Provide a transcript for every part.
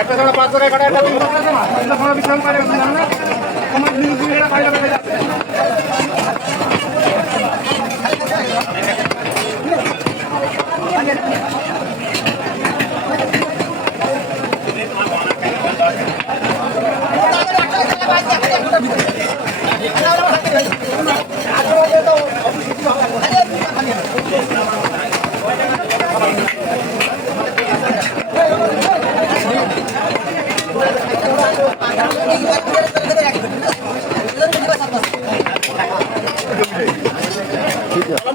একটা ছাড়া 5 টাকা কাটা একটা বিক্রি করতেছে না এটা কোনো বিক্রম করে না না আমার নিউজ দিয়ে খাইলা বেটা যাচ্ছে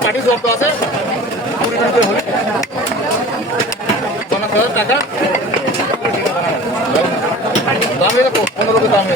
পাটি জব্দ আছে 20 মিনিটে হলে 50,000 টাকা দামে 15 দামে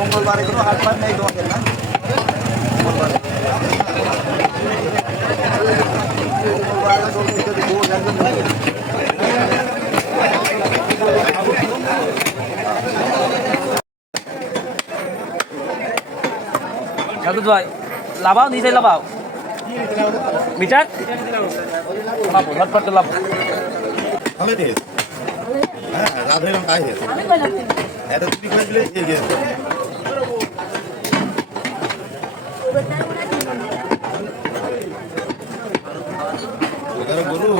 मंगलवार को हाट बार नहीं दोगे ना मंगलवार को देखो Satu dua, labau di saya labau. Bicara? Labau, lapar tu labau. Hame deh. Radhe ram kai hai. Ada tu dikhai bile ye ye. Agar guru